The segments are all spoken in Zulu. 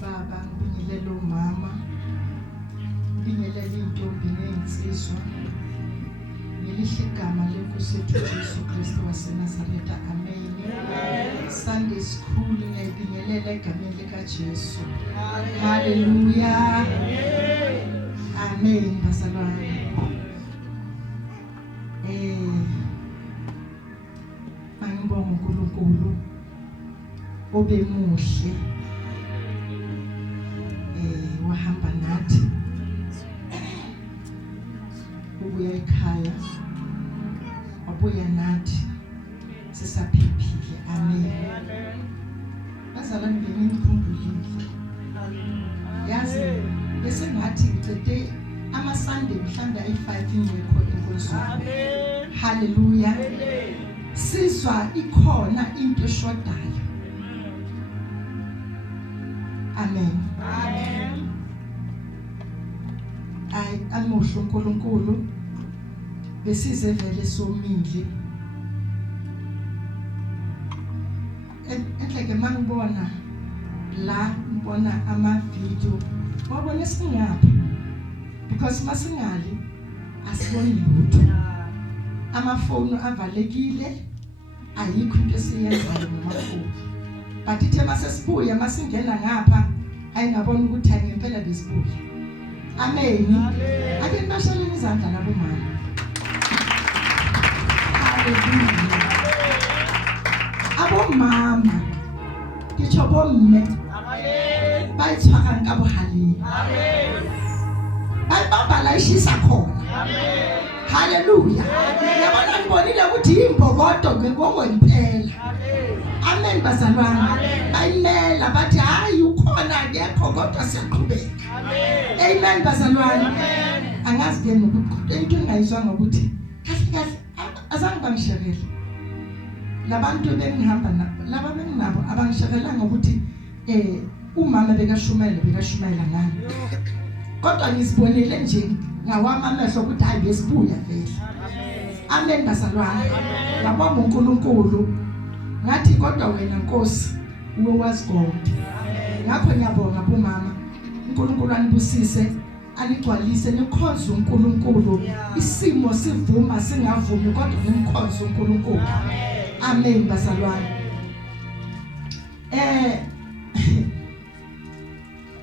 Baba ngibingelela umama, ngibingelela intombi nensizwa. Ngelihle igama lenkosi yethu Jesu Kristu waseNazaretha. Amen. Sunday school ngiyibingelela egameni lika Jesu. Hallelujah. Amen bazalwane. Ngibonga uNkulunkulu obemuhle. Wahamba nathi ubuya ekhaya, wabuya nathi sisaphephile. Amen. Bazalwane bengikhumbulile. Yazi besengathi ngicede ama Sunday mhlawumbe ayi5 ingekho enkonzweni. Amen. Hallelujah. Sizwa ikhona into eshodayo. Amen. Amen. Amuhle uNkulunkulu besize vele somile. Enhleke mangibona la ngibona ama video wabona singapha because masingali asiboni lutho. Amafoni avalekile, ayikho into esiyenzayo ngomafoni. But ithe masesibuya masingena ngapha ayingabona ukuthi ngempela besibuya. Amen. Ake nibasheleni izandla labo mama. Hallelujah. Abo mama ngisho bomme. Amen. Bayithwaka ngabo halini. Amen. Bayibamba la ishisa khona. Amen. Hallelujah. Yabona ngibonile ukuthi imbokodo ngenkongo impela. Amen. Amen bazalwane. Bayimela bathi hayi ukhona akekho kodwa siyaqhubeka. Amen. Amen bazalwane. Amen. Angazi ke ngokuthi into engayizwanga ukuthi kahle azange bangishekele. Labantu bengihamba nabo, laba benginabo abangishekelanga ukuthi umama bekashumayela ngani. Kodwa ngizibonele nje ngawami amehlo ukuthi hayi besibuya vele. Amen bazalwane. Ngabonga uNkulunkulu. Ngathi kodwa wena Nkosi uwazi konke. Ngakho ngiyabonga bomama. uNkulunkulu anibusise, anigcwalise nikhonze uNkulunkulu. Isimo sivuma singavumi kodwa nimkhonze uNkulunkulu. Amen bazalwane.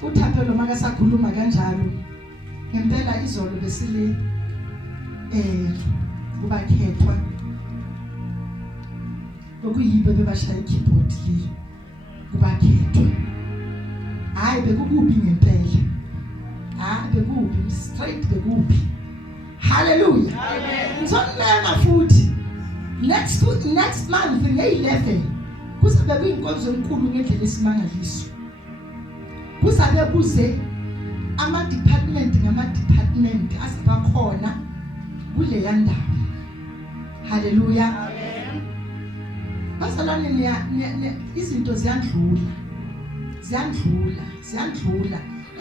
Uthaphelo maka sakhuluma kanjalo. Ngempela izolo besile kubakhethwa okuyibo bebashaya ikeyboard li kubakhethwa. Hayi bekukubi ngempela. Bekubi straight bekubi. Hallelujah. Amen. Ngizonema futhi next month nge11 kuzabe kuyinkonzo enkulu ngendlela esimangaliso. Kuzabe kuze ama department asabakhona kule yandawo. Hallelujah. Amen. Bazalwane izinto ziyandlula.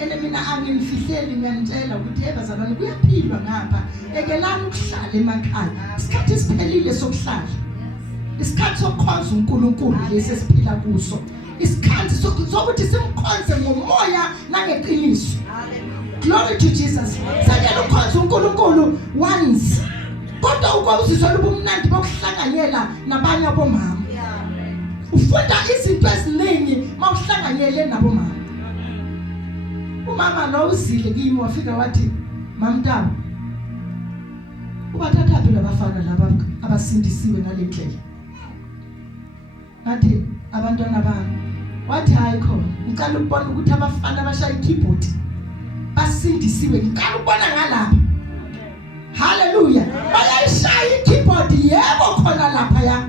Ene mina anginifihleli ngiyanitshela ukuthi bazalwane kuyaphilwa ngapha. Ekelani ukuhlala emakhaya. Isikhathi siphelile sokuhlala. Isikhathi sokukhonza uNkulunkulu lesesiphila kuso. Isikhathi sokuthi simkhonze ngomoya nangeqiniso. Glory to Jesus. Sakela ukhonza uNkulunkulu once. Kodwa ukuzizwa ubumnandi bokuhlanganyela nabanye abomama. Ufunda izinto eziningi mawuhlanganyele nabomama. Umama lo uzile kimi wafika wathi mamntaba ubathatha phela abafana laba abasindisiwe ngalendlela. Ngathi abantwana bami wathi hayi khona ngicela ukubona ukuthi abafana abashaya ikeyboard basindisiwe. Ngicela ukubona ngalapha. Hallelujah. Bayayishaya ikeyboard yebo khona lapha ya.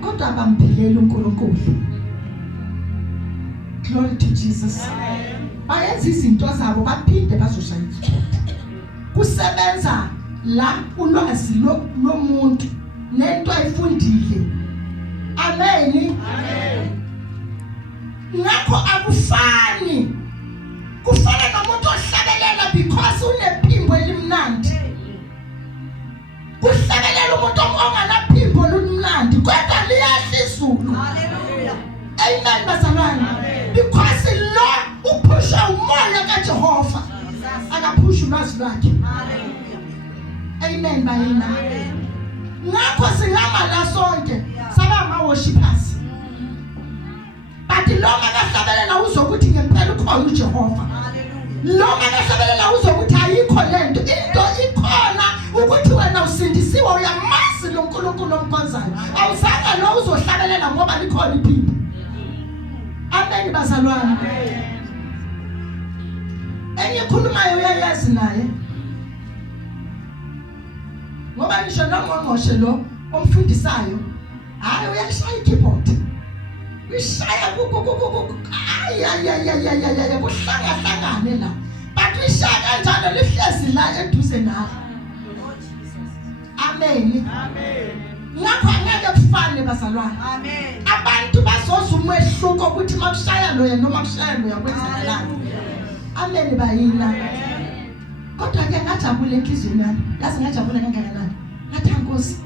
Kodwa bamphilela uNkulunkulu. Glory to Jesus. Bayenza izinto zabo baphinde bazoshaya ikeyboard. Kusebenza la ulwazi lomuntu nento ayifundile. Amen. Amen. Ngakho akufani. Kufana nomuntu ohlabelela because unephimbo elimnandi. Kuhlabelela umuntu onganaphimbo elimnandi kodwa liyahla izulu. Hallelujah. Amen bazalwane. because lo uphusha umoya kaJehova akaphusha ulwazi lwakhe. Amen bayina. Ngakho singama la sonke saba ama worshipers. Bathi lo makahlabelela uzokuthi ngempela ukhona uJehova. Lo makahlabelela uzokuthi ayikho lento into ikhona ukuthi wena usindisiwe uyamazi lo nkulunkulu omkhonzayo. Awuzange lo uzohlabelela ngoba likhona iphimbo. Amen bazalwane. Engikhulumayo uyayazi naye. Ngoba ngisho nongqongqoshe lo omfundisayo hayi uyashaya ikeyboard. Uyashaya ay kuhlangane la. But uyashaya kanjalo lihlezi la eduze nawe. Amen. Ngakho angeke kufane bazalwane. Abantu bazoza umehluko ukuthi makushaya lo yena noma kushaya lo yakwenzakalani. Amen bayina. Kodwa ke ngajabula enhlizweni yami. Yazi ngajabula kangakanani. Ngathi Nkosi.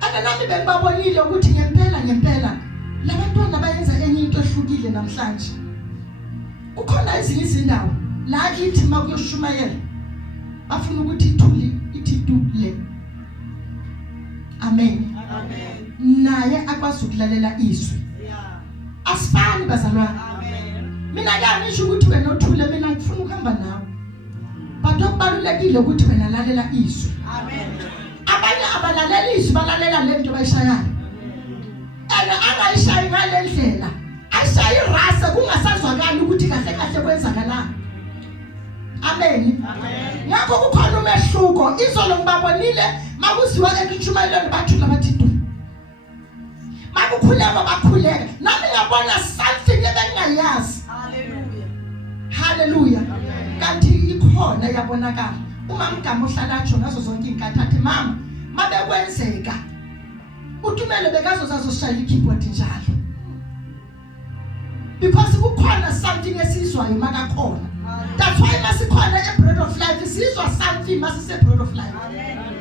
Nami bengibabonile ukuthi ngempela labantwana bayenza enye into ehlukile namhlanje. Kukhona ezinye izindawo la kithi makuyoshumayela. Bafuna ukuthi ithuli ithi dule. Amen. Naye akwazi ukulalela izwi. Asifani bazalwane. Mina ke ngisho ukuthi wena othule mina ngifuna ukuhamba nawe. But okubalulekile ukuthi wena lalela izwi. Abanye abalalela izwi balalela lento bayishayayo. Angayishayi ngale ndlela. Ayishayi rasa kungasazwakali ukuthi kahle kwenzakalani. Amen. Ngakho kukhona umehluko. Izolo ngibabonile makuziwa ekutshumayelweni bathula bathi du. Makukhuleka bakhuleka. Nami ngabona something ebengayazi. Hallelujah. Kanti ikhona yabonakala. Uma mgama ohlalatsho ngazo zonke inkathi athi mama mabekwenzeka uthumele bekazoshaya ikeyboard njalo. Because kukhona something esizwayo makakhona. That's why masikhona eBread of Life sizwa something masise Bread of Life.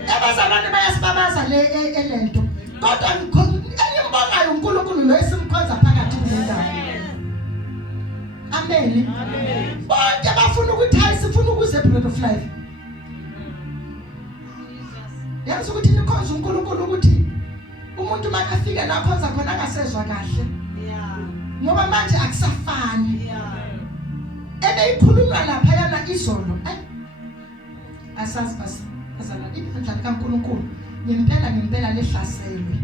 Abazalwane bayasibabaza lento. Kodwa engibongayo uNkulunkulu lo esimkhonza phakathi kwendawo. Amen. Bonke bafuna ukuthi hayi sifuna ukuze Bread of Life. Yazi ukuthi nikhonza uNkulunkulu ukuthi umuntu makafika la khonza khona angasezwa kahle. Ngoba manje akusafani. Ebeyikhuluma lapha yana izolo. Asazi bazalwa ibandla kaNkulunkulu ngempela lehlaselwe.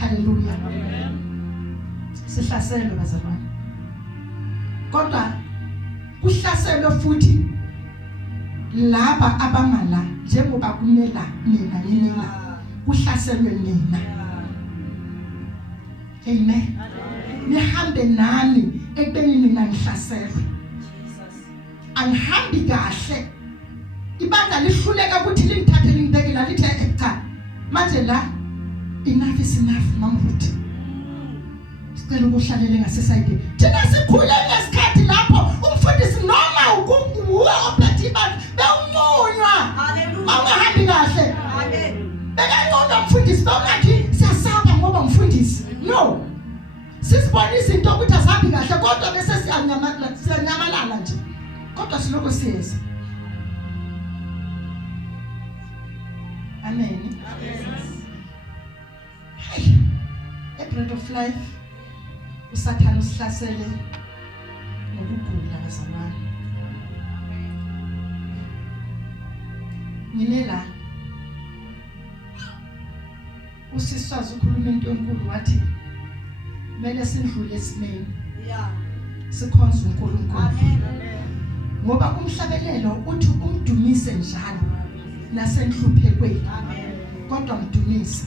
Hallelujah. Sihlaselwe bazalwane. Kodwa kuhlaselwe futhi laba abamala njengoba kumela mina kuhlaselwe mina. Amen. Nihambe nami ekubeni mina ngihlaselwe. Angihambi kahle. Ibandla lihluleka ukuthi lingithathe lingibeke la lithe cha. Manje la enough is enough mamruthi. Sicela ukuhlalele ngasesayidini. Thina sikhule ngesikhathi lapho umfundisi noma ukunguwe ophethe ibandla bewumunywa. Hallelujah. Awungahambi kahle. Amen. Bekangcono umfundisi bongathi siyasaba ngoba umfundisi. No. Sisibona izinto ukuthi asahambi kahle kodwa bese siyanyamalala nje. Kodwa siloko siyeza. Amen. Hey. Bread of Life. Usathana usihlasele ngokugula bazalwane. Nginela usiswazi ukhuluma into enkulu wathi mele sindlule esimeni. Sikhonza uNkulunkulu. Amen. Ngoba umhlabelelo uthi umdumise njalo nasenhluphekweni. Amen. Kodwa mdumise.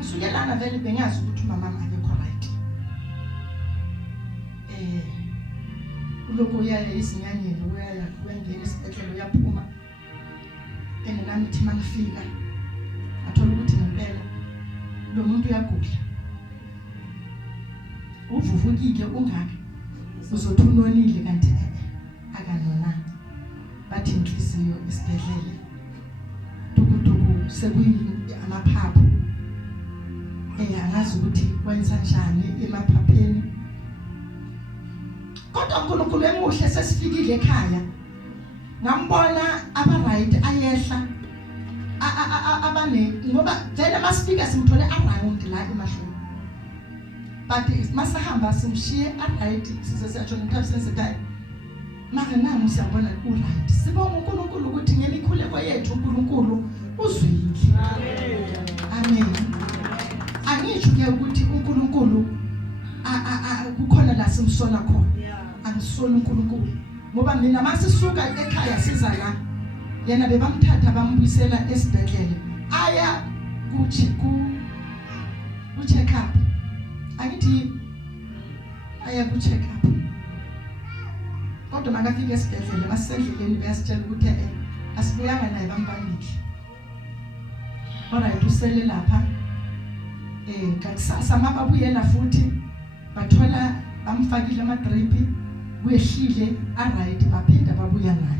Usukelana vele bengazi ukuthi mama akekho right. Uloko uyaya izinyanyeni uyaya wengena isibhedlela uyaphuma. Nami thi mangifika athola ukuthi ngempela lo muntu uyagula. Uvuvukile ungaka uzothi unonile kanti akanona. Bathi inhliziyo isibhedlela. Dukuduku sekuyi amaphaphu. Angazi ukuthi kwenza njani emaphaphu kodwa uNkulunkulu emuhle sesifikile ekhaya ngambona aba-right ayehla abane ngoba vele masifika simthole around la emahlweni but masahamba simshiye a-right size siyatsho ngithabisesekhaya mara nangu siyabona u-right sibonga uNkulunkulu ukuthi ngemikhuleko yethu uNkulunkulu uzwile. Amen. Angisho ke ukuthi uNkulunkulu kukhona la simsona khona. Angisona uNkulunkulu ngoba mina masisuka ekhaya siza la yena bebamthatha bambuyisela esibhedlela aya ku check up. Angithi aya ku check up kodwa makafika esibhedlela basendleleni bayasitshela ukuthi asibuyanga naye bambambile. Alright usele lapha kakusasa mababuyela futhi bathola bamfakile ama drip kuyehlile alright baphinda babuya naye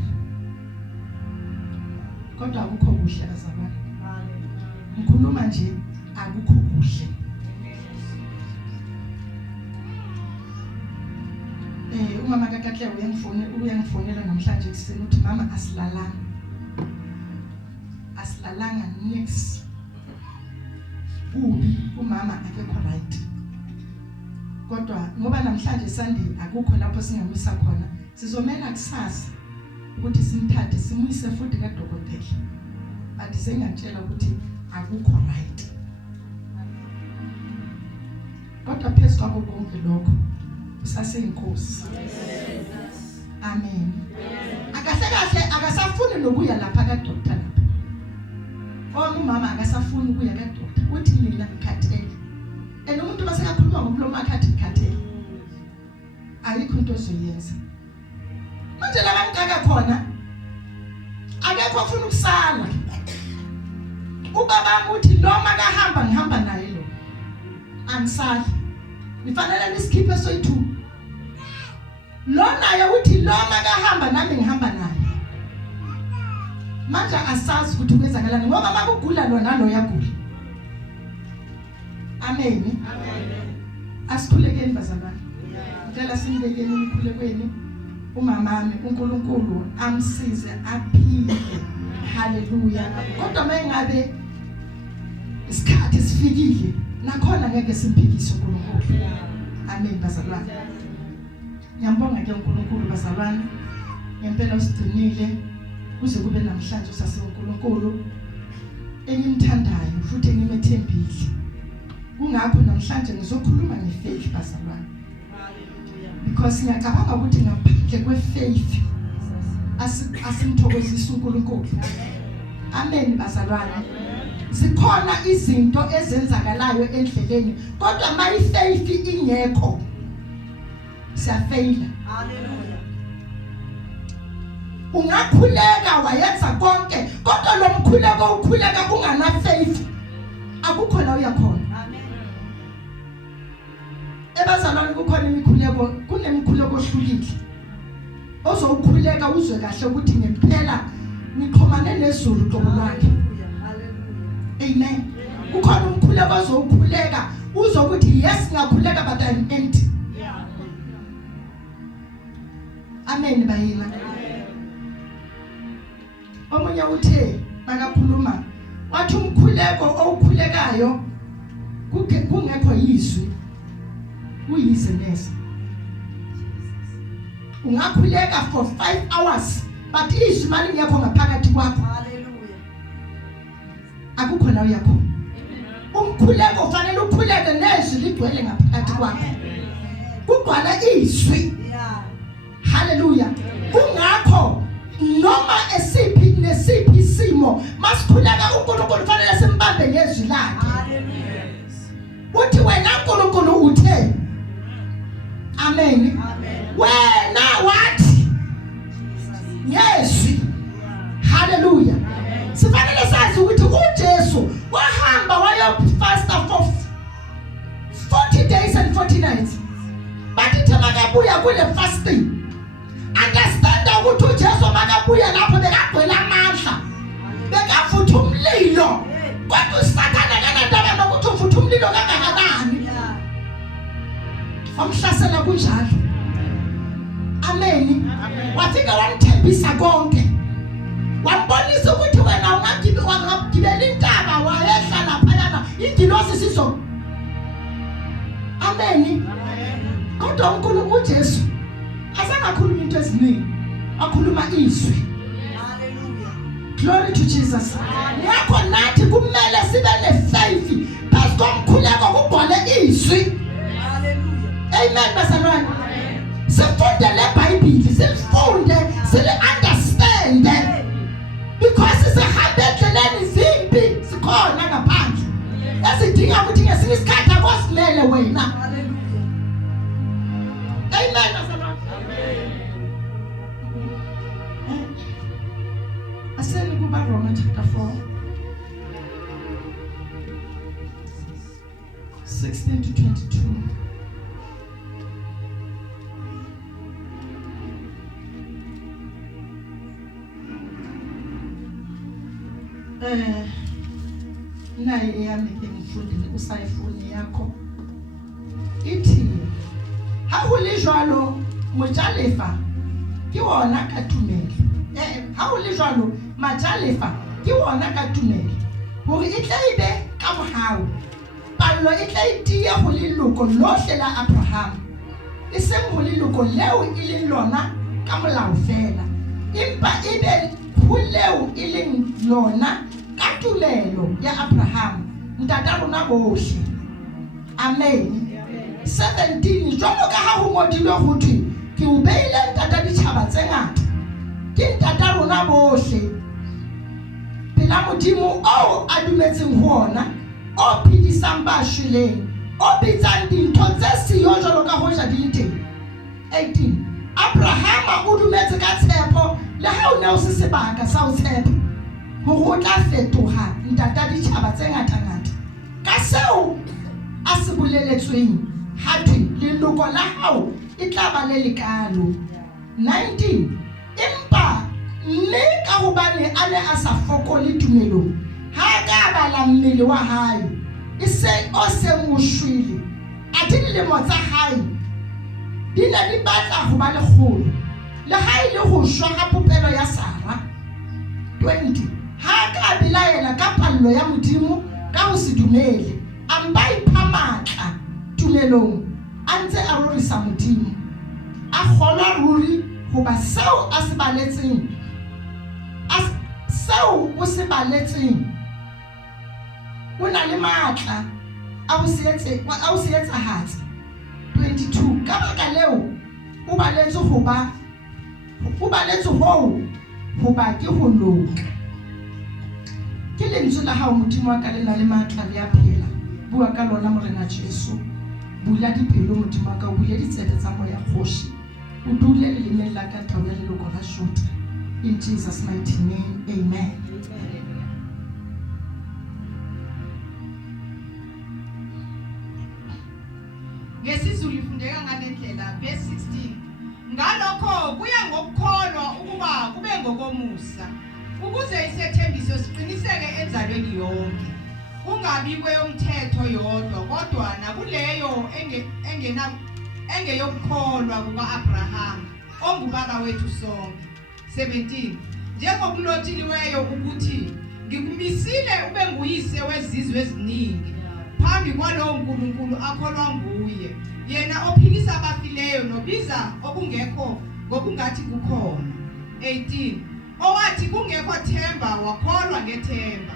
kodwa akukho kuhle bazalwane. Ngikhuluma nje akukho kuhle. Umama kaKatleya uyangifonela namhlanje kuseni uthi mama asilalanga next ubi umama akekho right kodwa ngoba namhlanje Sunday akukho lapho singamisa khona sizomela kusasa ukuthi simthathe simuyise futhi kadokotela but sengantshela ukuthi akukho right kodwa phezulu kwakho konke lokho usaseyinkosi. Amen. Akahle akasafuni nokuya lapha kaDoctor lapha. Umama akasafuni ukuya kaDoctor. Uthi mina ngikhathele. Umuntu masekakhuluma ngomlomo akhathi ngikhathele. Ayikho into ozoyenza. Manje labangaka khona akekho ufuna ukusala. Ubaba uthi noma kahamba ngihamba naye lo. Angisali. Nifanele nisikhipe soyi2. Lona naye uthi noma kahamba nami ngihamba naye. Manje asazi ukuthi kwenzakalani ngoba makugula lona lo yagula. Amen. Amen. Asikhulekeni bazalwane. Ngicela sinibekeni imikhulekweni umamami uNkulunkulu amsize aphile. Haleluya. Kodwa mayingabe isikhathi sifikile nakhona ngeke simphikise uNkulunkulu. Amen bazalwane. Ngiyambonga ke uNkulunkulu bazalwane. Ngempela usigcinile kuze kube namhlanje usase uNkulunkulu engimthandayo futhi engimethembile. Kungakho namhlanje ngizokhuluma ngefaith bazalwane. Because ngiyacabanga ukuthi ngaphandle kwefaith asimthokozisa uNkulunkulu. Amen bazalwane. Zikhona izinto ezenzakalayo endleleni kodwa mayifaith ingekho siyafeyila. Haleluya. Ungakhuleka wayenza konke kodwa lo mkhuleko ukhuleka kungana faith akukho la uyakhona. Amen. Ebazalwane kukhona imikhuleko kunemikhuleko ohlukile. Ozowukhuleka uzwe kahle ukuthi ngempela nixhomane nezulu qobo lwakhe. Amen. Kukhona umkhuleko ozowukhuleka uzokuthi yes ngakhuleka but I'm empty. Amen bayina. Omunye uthe makakhuluma wathi umkhuleko owukhulekayo kungekho yizwi kuyizinesa. Ungakhuleka for 5 hours but izwi mali ngekho ngaphakathi kwakho. Haleluya. Akukho la uyakhona. Umkhuleko ufanele ukhuleke nezwi ligcwele ngaphakathi kwakho. Kugcwala izwi. Haleluya. Kungakho noma esiphi nesiphi isimo masikhuleka uNkulunkulu fanele simbambe ngezwi lakhe. Haleluya. Uthi wena uNkulunkulu uthe. Amen. Wena wathi ngezwi. Haleluya. Sifanele sazi ukuthi uJesu wahamba wayofasta for 40 days and 40 nights. Bathi themakabuya kule fasting. Understand ukuthi uJesu makabuya lapho bekagcwele amandla. Bekavutha umlilo. Kodwa uSathane kanandaba nokuthi uvutha umlilo kangakanani. Wamhlasela kunjalo. amen wafika wamthembisa konke wambonisa ukuthi wena ungagibela intaba wayehla laphayana ingilosi sizo amen kodwa uNkulunkulu uJesu asangakhuluma into eziningi akhuluma izwi haleluya glory to Jesus yakho nathi kumele sibe nefaith phezu komkhuleko kubhole izwi haleluya amen bazalwane sifunde leBhayibheli sifunde sile understand because sihambe endleleni zimbi sikhona ngaphandle esidinga ukuthi ngesinye isikhathi akosimele wena haleluya amen bazalwane aseni kuba Roma chapter 4 16 to 22 naye yami engifundile usayifuni yakho ithi ha ho le jwalo mojalefa ke wona ka tumelo ha ho le jwalo majalefa ke wona ka tumelo hore e tla ibe ka mohau pallo e tla itia ho leloko lohle la Abraham e seng ho leloko leo e leng lona ka molao fela empa ebe ho leo e leng lona ka tumelo ya Abraham ntata rona bohle amen 17 jwalo ka ha ho ngodilwe ho thwe ke o beile ntata ditjhaba tse ngata ke ntata rona bohle pela modimo o a dumetseng ho ona o phedisang ba shweleng o bitsang dintho tse siyo jwalo ka hoja di le teng 18 Abraham o dumetse ka tshepo le ha o ne o se sebaka sa o tshepa hore o tla fetoha ntata ditjhaba tse ngata ngata ka seo a se boleletsweng ha thwe leloko la hao e tla ba le lekalo 19 empa mme ka hobane a ne a sa fokole tumelong ha ka bala mmele wa hae e se o se moshwele a dilemo tsa hae di ne di batla ho ba le kgolo le ha ile ho shwa ha popelo ya Sara 20 ha ka belaela ka pallo ya modimo ka ho se dumele amba ipha matla tumelong a ntse a rorisa modimo a kgolwa ruri hoba seo a se baletseng seo o se baletseng o na le matla a o se etsahatsa 22 ka baka leo o baletse hoba ke ho loka ke lentswe la hao modimo wa ka le na le matla le a phela bua ka lona morena Jesu bula dipelo modimo wa ka o bule ditsebe tsa moya kgoshi o dule le lemeng la ka tau ya leloko la Juda in Jesus mighty name amen ngesizulu ifundeka ngalendlela verse 16 ngalokho kuya ngokukholwa ukuba kube ngokomusa ukuze isethembiso siqiniseke enzalweni yonke kungabi kweyomthetho yodwa kodwa nakuleyo engeyokukholwa kuka-Abraham ongubaba wethu sonke 17 njengokulotshiliweyo ukuthi ngikumisile ube nguyise wezizwe eziningi phambi kwalowo uNkulunkulu akholwa nguye yena ophilisa abafileyo nobiza okungekho ngokungathi kukhona 18 owathi kungekho themba wakholwa ngethemba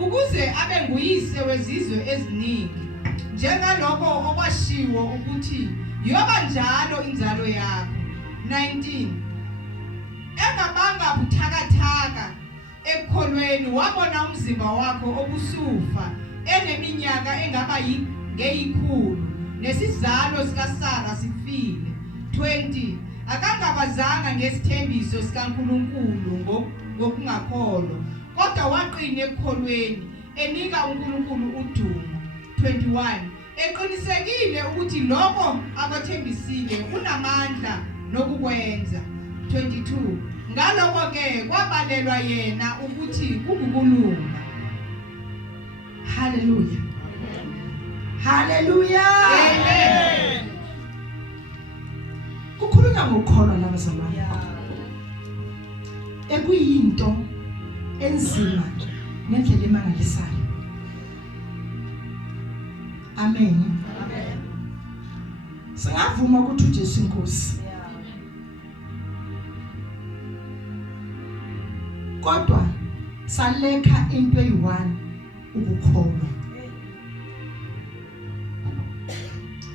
ukuze abe nguyise wezizwe eziningi njengalokho okwashiwo ukuthi yoba njalo inzalo yakho 19 engabanga buthakathaka ekukholweni wabona umzimba wakho obusufa eneminyaka engaba ngeyikhulu nesizalo sikaSara sifile 20 akangabazanga ngesithembiso sikaNkulunkulu ngokungakholwa kodwa waqina ekukholweni enika uNkulunkulu udumo 21 eqinisekile ukuthi lokho abathembisile unamandla nokukwenza 22 ngalokho ke kwabalelwa yena ukuthi kungukulunga hallelujah hallelujah amen kukhulunywa ngokukholwa labazalwane ekuyinto enzima ngendlela emangalisayo. Amen. Singavuma ukuthi uJesu inkosi. Kodwa saleka into eyi-1 ukukholwa.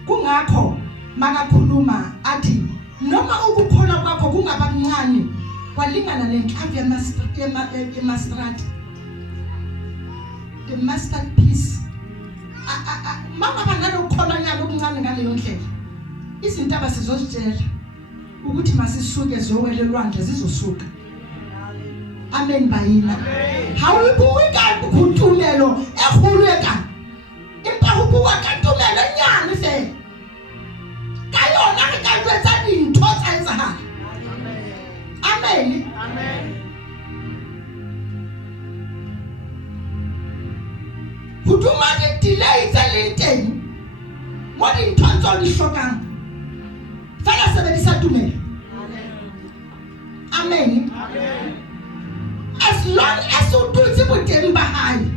Kungakho makakhuluma athi noma ukukholwa kwakho kungaba kuncane kwalingana nenhlamvu yemastrati, the masterpiece. Mangaba nalokukholwa nyalo okuncane ngaleyo ndlela, izinto abasizozitshela ukuthi masisuke zowele elwandle zizosuka. Amen bayina. Hawubuyi kanti kuntumelo ehulu ekani. Impa ubuwa kantumelo nyane fe. Kayona ke kayetsa dintho tsa etsahala. Amen. Amen. Huduma di delay tsa lenteng. Mo dintho tsa di hlokang. Fela sebedisa tumelo. Amen. Amen. As long as you do it with ba hayi.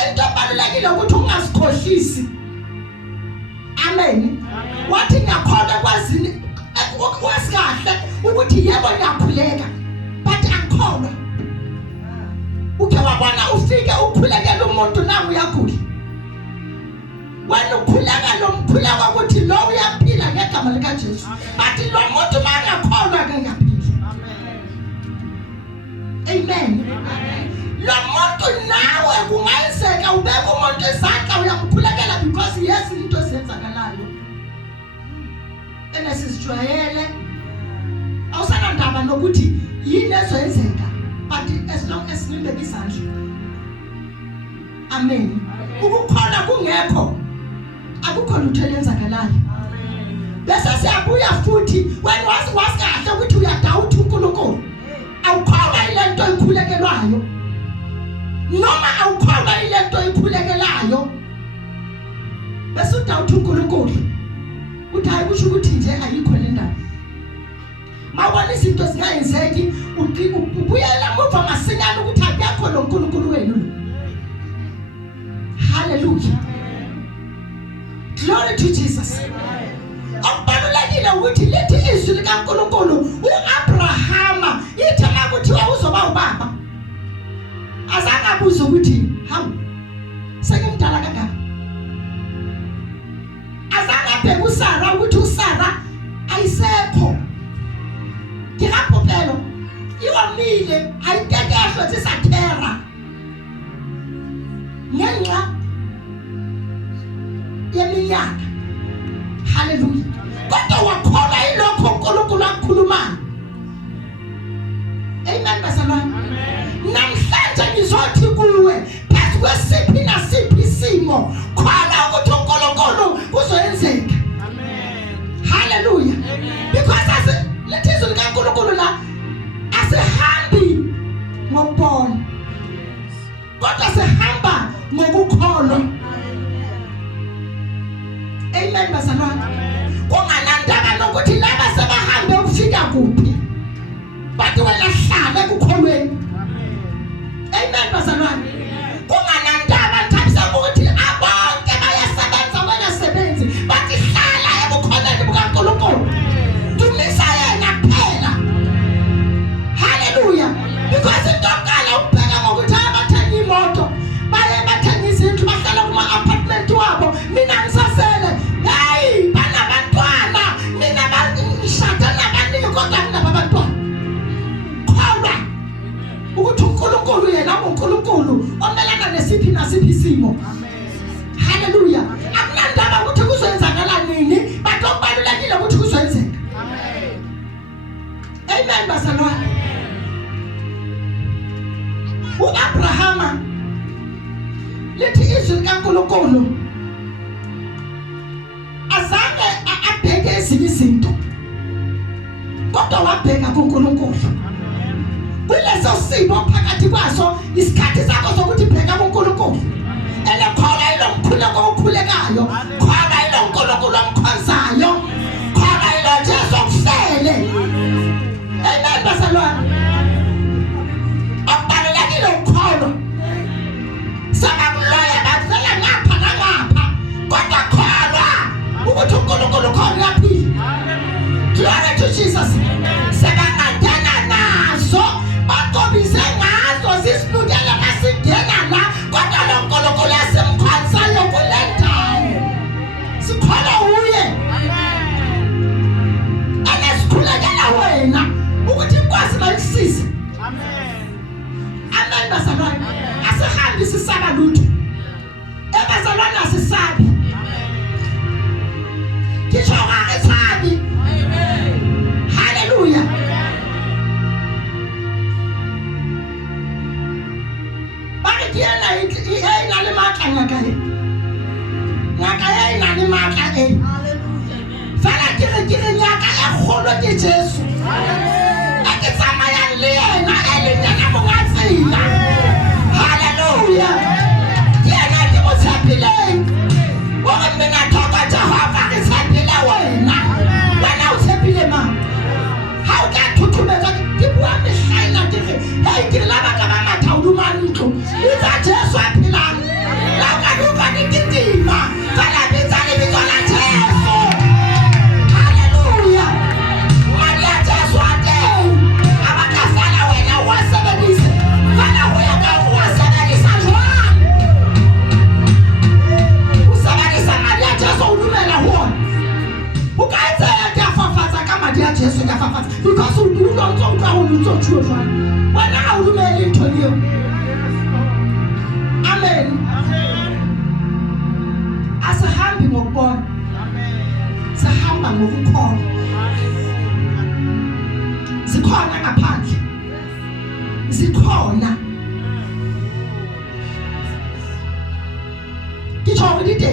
Into abalulekile ukuthi ungasikhohlisi. Amen. Wathi ngakholwa kwazini kwasikahle ukuthi yebo ngiyakhuleka but angikholwa. Uke wabona ufike ukhulekela umuntu nawe uyagula. Wena ukhuleka lo mkhuleka ukuthi lo uyaphila ngegama lika Jesu. But lo muntu mangakholwa ke ngaphila. Amen. Amen. Lo muntu nawe kungayiseka ubeka umuntu esandla uyamkhulekela because yes into esenzakalayo. Enesizijwayele awusana ndaba nokuthi yini ezenzeka but as long as nibeke isandla. Amen. Ukukholwa kungekho akukho lutho elenzakalayo. Bese siyabuya futhi wena wasikahle ukuthi uyadawutha uNkulunkulu. Awukholwa ile nto ikhulekelwayo. Noma awukholwa ile nto ikhulekelayo. Bese udawutha uNkulunkulu. Uthi hayi kusho ukuthi nje ayikho le ndaba. Mawubona izinto zingayenzeki ubuyela muva masinyane ukuthi akuyakho lo uNkulunkulu wenu lo. Hallelujah. Glory to Jesus. Akubalulekile ukuthi lithi izwi likaNkulunkulu uAbrahama ithi makuthiwa uzoba ubaba. Azange abuze ukuthi hawu sengimdala kangaka. Azange abheke uSara ukuthi uSara ayisekho. Ngiyapopelo iwamile ayitekehlo sisakhera. Ngenxa yeminyaka. Hallelujah. Kodwa wakholwa ilokho uNkulunkulu akukhulumayo. Amen bazalwane. Namhlanje ngizothi kuwe phezu kwesiphi nasiphi isimo khona ukuthi uNkulunkulu kuzoyenzeka. Amen. Hallelujah. Because lethizwe likaNkulunkulu la asihambi ngokubona. Kodwa sihamba ngokukholwa. Amen bazalwane. Kunganandaba nokuthi laba sebahambe ukufika kuphi. Bathi wena hlala ekukholweni. Amen bazalwane. Kunganandaba ntabisa ukuthi abonke bayasebenza bayasebenzi bathi hlala ebukholweni bukaNkulunkulu. Dumisa yena kuphela. Hallelujah. Because intokala ubheka ngokuthi abathenga imoto baye bathenga izindlu bahlala kuma apartment wabo. Mina ngisasele hayi banabantwana mina bangishada nabanini kodwa kunabantwana. Kholwa ukuthi uNkulunkulu yena uNkulunkulu omelana nesiphi nasiphi isimo. Hallelujah. Akunandaba ukuthi kuzoyenzakala nini but okubalulekile ukuthi kuzoyenzeka. Amen bazalwane. uAbrahama lithi izwi likaNkulunkulu azange abheke ezinye izinto kodwa wabheka kuNkulunkulu. Kuleso simo phakathi kwaso isikhathi sakho sokuthi bheka kuNkulunkulu. Elekhola ilo mkhuleko okhulekayo, khola ilo uNkulunkulu ngaka e nane maatla e fela ke re ngaka e kgolo ke Jesu a ke tsamayang le yena e leng yena monga tsela. Hallelujah. Ke yena ke mo tshepileng o re mina thoka Jehova ke tshepile wena o tshepile mang ha o tla thuthumela ke bua mehlaena ke re hei ke laba ka ba matha o duma ntlo itsa Jesu a phelang la o ka duka ditima fela betsa lebitso la Jesu. Hallelujah. Madi a Jesu a teng a ba ka fela wena o a sebedise fela ho ya ka o a sebedisa jwang o sebedisa madi a Jesu o dumela ho ona o ka etseya ke a fafatsa ka madi a Jesu ke a fafatsa because o dula o ntso o tla ho ntso tshuo jwang wena ha o dumele ntho eo. Amen. Asihambi ngokubona sihamba ngokukholwa. Sikhona ngaphandle sikhona kitsho ngidide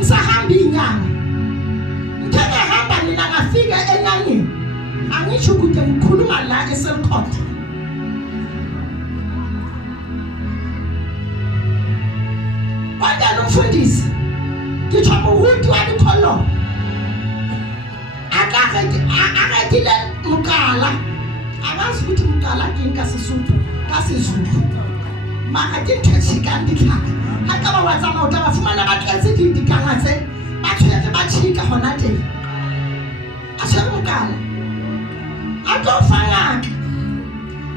usahamba inyanga ngithenge hamba mina ngafika enyangeni angisho ukuthi ngikhuluma la eSelcourt. Kodwa nomfundisi ngitsho ukuthi Ukukholwa akakile mukala akazi ukuthi mukala ke nka Sesotho ka Sezulu maka ke ntshika ndikhaka ha ka ba watsa mauta ba fumana ba tletse dikanga tse ba tshwere ba tshika hona teng a se mukala a tlo fanga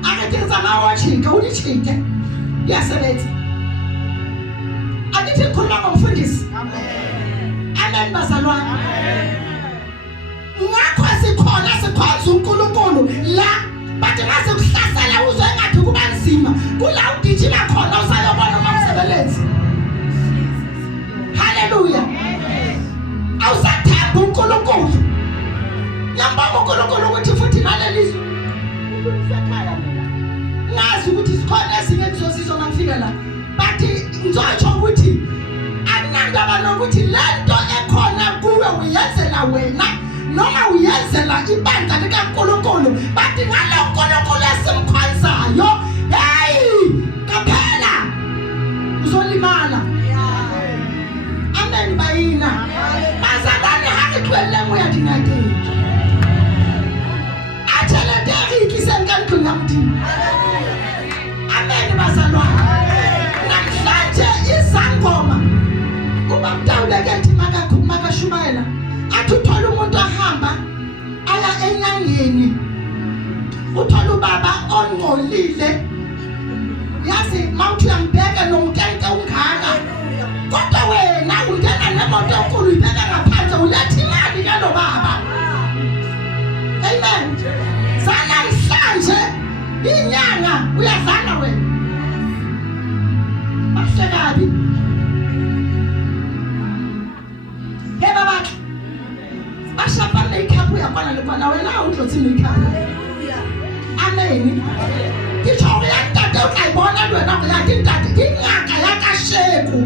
a re ke tsama wa tshika o di tshike ya sebetsa a ke khuluma ngomfundisi. Amen bazalwane. Ngakho sikhona sikhonza uNkulunkulu la bathi ngase kuhlasela uzwe ngathi kuba nzima kula ugijima khona uzayobona umsebenzi. Hallelujah. Awusathemba uNkulunkulu yambamba uNkulunkulu ukuthi futhi nalelizwe usekhaya mina ngazi ukuthi sikhona esinye sizosizwa mangifika la bathi ngizotsho ukuthi akunandaba nokuthi lento ekhona kuwe uyenzela wena noma uyenzela ibandla likaNkulunkulu bathi ngalo uNkulunkulu esimkhonzayo hey kaphela uzolimala. Amen bayina bazalwane ha ke tlwelle moya dinakeng a tšhelete re ikiseng ka ntlong ya Modimo. Amen bazalwane. Namhlanje isangoma kuba mdawulekethi makashumayela athi uthola umuntu ahamba aya enyangeni uthola ubaba ongcolile yazi mawuthi uyambheka nomkenke ungaka kodwa wena ungena nemoto enkulu ibeka ngaphandle uletha imali kalo baba. Amen. Sanamhlanje inyanga uyazana wena bahlekabi heba bakhe bashapa makeup uyakwana lekwana wena utlotsi makeup. Amen. Kitsho ya ntate o tla ibona wena go ya ke ntate ke nyaka ya ka sheku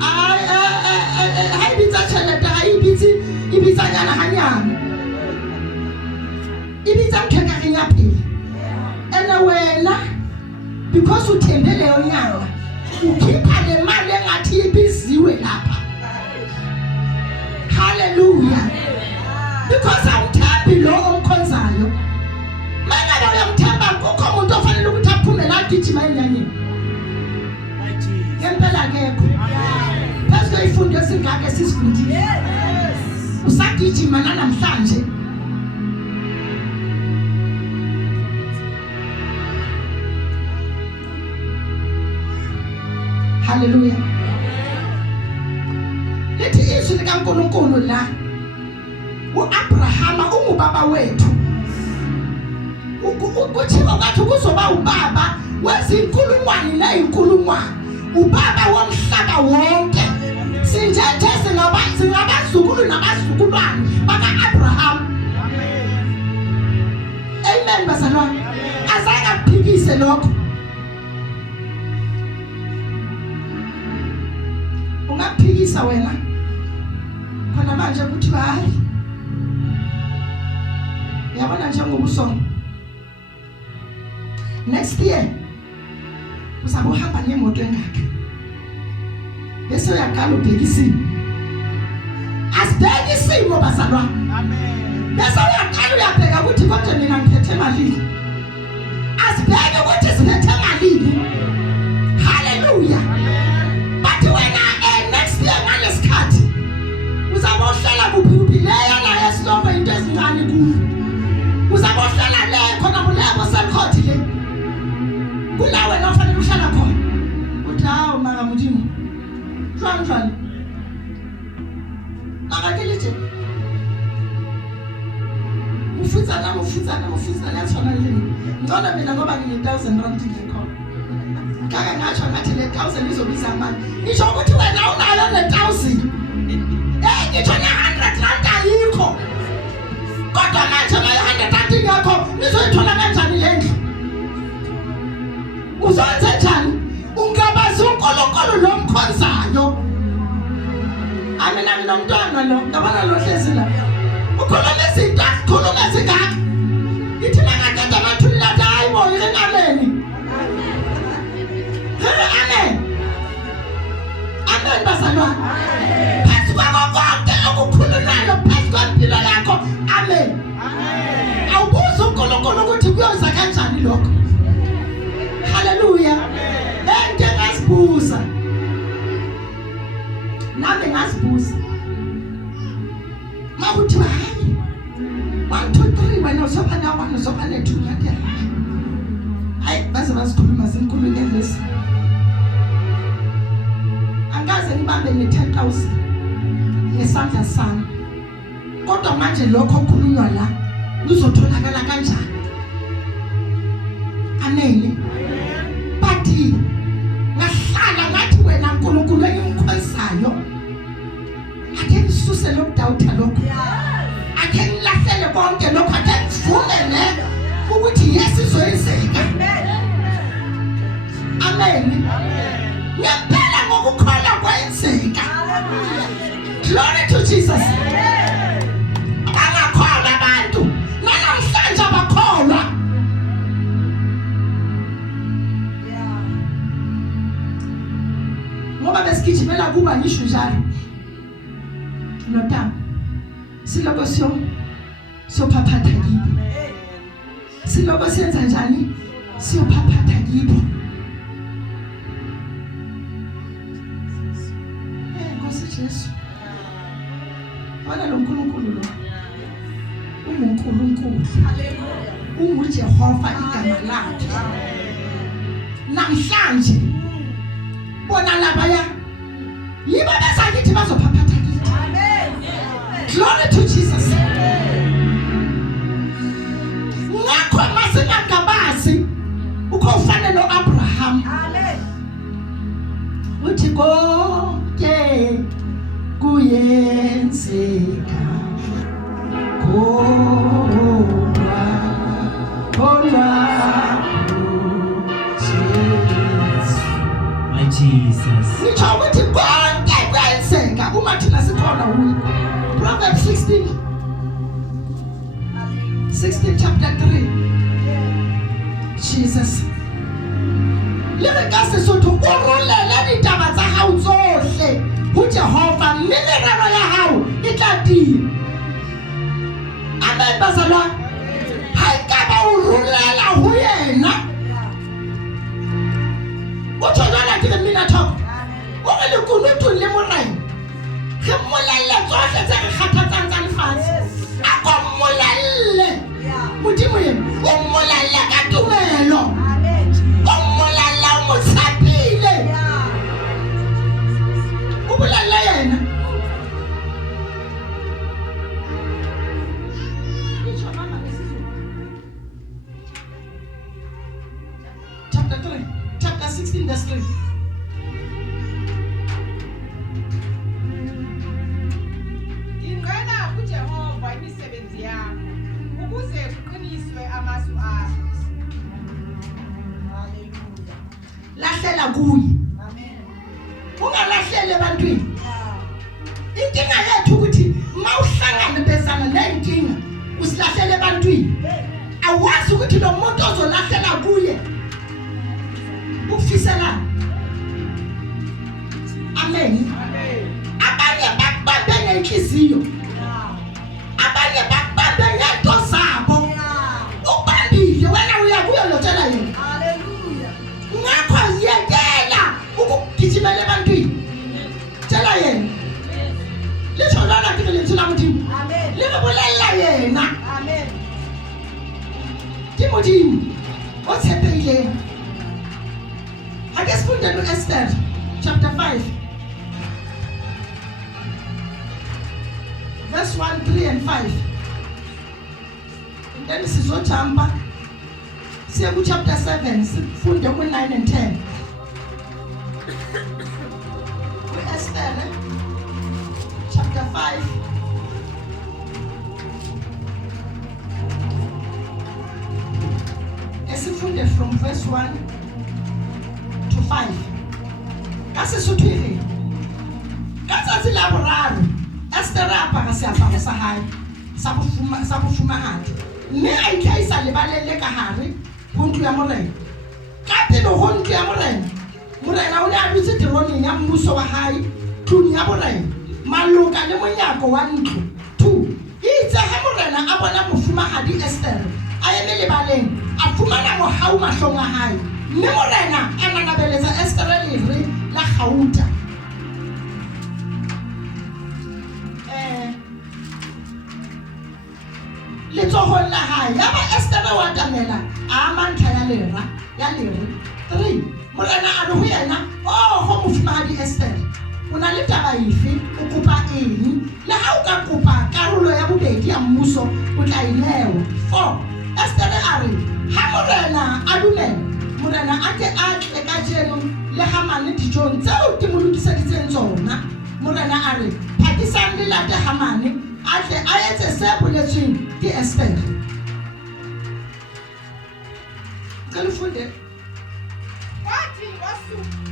ha ibitsa tšhelete ha ibitsa nyana hanyane ibitsa mthekageng ya pele ene wena because uthembe leyo nyanga ukhipha le mali engathi ibiziwe lapha. Hallelujah. Because awuthembi lo omkhonzayo mangabe uyamthemba kukho umuntu ofanele ukuthi aphume la gijima enyangeni ngempela akekho phezulu ifundo esingaka esisifundile usagijima namhlanje. Hallelujah. Lithi izwi likaNkulunkulu la uAbrahama ungubaba wethu kuthiwa ngathi kuzoba ubaba wezinkulungwane nezinkulungwane ubaba womhlaba wonke sinjethe singabazukulu nabazukulwane baka-Abraham. Amen bazalwane. Azange akuphikise lokho uyafisa wena khona manje ukuthi hayi yabona njengoba usona next year uzabe uhamba ngemoto engaka bese uyaqala ubheka isimo asibheke isimo bazalwane amen bese uyaqala uyabheka ukuthi konje mina ngiphethe malini asibheke ukuthi siphethe malini haleluya amen bathi wena next year ngalesikhathi uzabe uhlala kuphi leya la esilomba into ezincane kuwe uzabe uhlala le khona kulabo selcourt le kulawe la ufanele uhlala khona uthi hawo maka mudimo njani akakilije mufuzana yathona lini ngicela mina ngoba ngine 1000 rand ngikhona kaka ngatsho ngathi le 1000 izobiza manje isho ukuthi wena unayo le 1000 ngitsho na 100 rand ayikho kodwa manje le 100 rand ingakho nizoyithola kanjani le ndlu uzonze njani ungabazi uNkulunkulu lo mkhonzayo amina nomntwana lo ngabana lo hlezi la ukhuluma izinto asikhuluma zingaka ithi makaqeda amathuli lathi hayi bo amen amen bazalwane phansi kwako konke okukhulunywayo phansi kwempilo yakho amen awubuze uNkulunkulu ukuthi kuyoza kanjani lokho haleluya ngeke ngasibuza nami ngasibuza mawuthi hayi 1 2 3 wena usoba na 1 usoba na 2 ngathi hayi baze basikhuluma zinkulu ngelesi angaze ngibambe ne 10,000 ngesandla sami kodwa manje lokho okukhulunywa la kuzotholakala kanjani amen bathi ngahlala ngathi wena uNkulunkulu engimkhonzayo ake ngisuse lokudawutha lokho ake ngilahlele konke lokho ake ngivumele ukuthi yes izoyenzeka amen ngempela ngokukholwa kwenzeka glory to Jesus abangakholwa abantu namhlanje abakholwa ngoba besigijimela kuba ngisho njalo notama siloko siyophaphata kibo siloko siyenza njani siyophaphata kibo Nkosi Jesu wala lo nkulunkulu lo uNkulunkulu haleluya unguJehova igama lakhe namhlanje bona labaya yibo besakithi bazophaphatha kithi amen glory to Jesus ngakho masingabazi ukho ufane noAbraham amen uthi konke kuyenzeka my Jesus ngisho ukuthi konke kuyenzeka uma thina sikhona uwe Proverbs 16 chapter 3 Jesus lebe kasi sotho urulela ditaba tsa hao tsohle ho Jehova merero ya hao e tla tia amen bazalwa ha ekaba urulela ho yena o tshwana ke mina thoko o re le kunutu le morena ge molalle tsohle tse re kgathatsang tsa lefatshe a ko molalle modimo yena o molalle ka tumelo o molalla o mo tshapile o bolalla yena chapter 16 verse 3 Ingqena kuJehova imisebenzi yakho ukuze kuqiniswe amasu akho. Haleluya. lahlela kuye Amen. ungalahlele ebantwini inkinga yethu ukuthi mawuhlangana bezana nenkinga usilahlele ebantwini. Awazi ukuthi lo muntu ozolahlela kuye ukufisela. Amen. Abanye bakubambe ngenhliziyo. Abanye bakubambe ngento zabo. Ubambile wena uyakuyo lotshela yena. Haleluya. Ngakho yekela ukugijimela ebantwini. Tshela yena. Litho lona ke lethu lamuthi. Amen. Libolela yena. Amen. Timothy, what's happening? I guess put that to Esther chapter 5 verse 1, 3 and 5. And then this is what Champa. See chapter 7, funde 9 and 10. Esther chapter 5 esifunde from verse 1 to 5. Kasesotho ire ka tsatsi la boraro Esther apa ka seaparo sa hae sa bofumahadi mme a itlhaisa lebalele ka hare ho ntlo ya morena. Ka pele ho ntlo ya morena, morena o ne a dutse teroneng ya mmuso wa hae tlung ya borena maloka le monyako wa ntlo. 2 itse ha morena a bona mofumahadi Esther a eme lebaleng a fumana mohau mahlong a hae mme morena a nanabeletsa Esther lere la gauta. Letsohong la hae ya ba Esther wa tamela a mantha ya lere. 3 morena a re ho yena, oh ho mofumahadi Esther, o na le taba efe, o kopa eng? Le ha o ka kopa karolo ya bobedi ya mmuso o tla inewa. 4 Esther a re ha morena a dumela, morena a ke a tle ka jeno le Hamane dijong tseo ke mo lokiseditseng tsona. Morena a re phakisang le late Hamane a tle a etse se boletsweng ke Esther. Kalifunde Wathi wasuka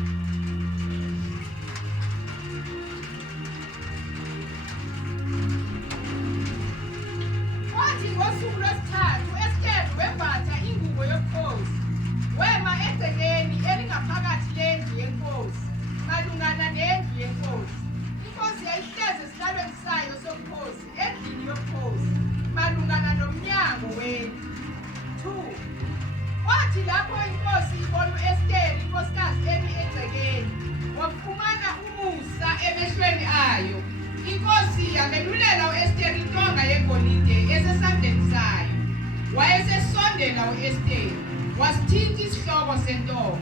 ngosuku lwesithathu uEsther wembatha ingubo yobukhosi, wema egcekeni elingaphakathi lendlu yenkosi malungana nendlu yenkosi. Inkosi yayihlezi esihlalweni sayo sobukhosi endlini yobukhosi malungana nomnyango wendlu. 2 Kwathi lapho inkosi ibona uEsther inkosikazi emi egcekeni, wafumana umusa emehlweni ayo. Inkosi yamelulela uEsther intonga yegolide esesandleni sayo. Wayesesondela uEsther wasithinta isihloko sentonga.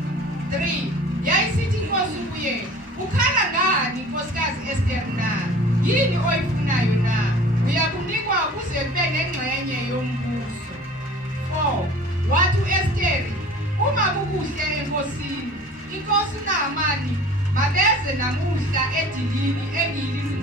3 Yayisithi inkosi kuye, ukhala ngani inkosikazi Esther na? Yini oyifunayo na? Uyakunikwa ukuze ube nengxenye yombuso. 4 Wathi uEsther, uma kukuhle enkosini, inkosi uNaamani mabeze namuhla edilini engiyili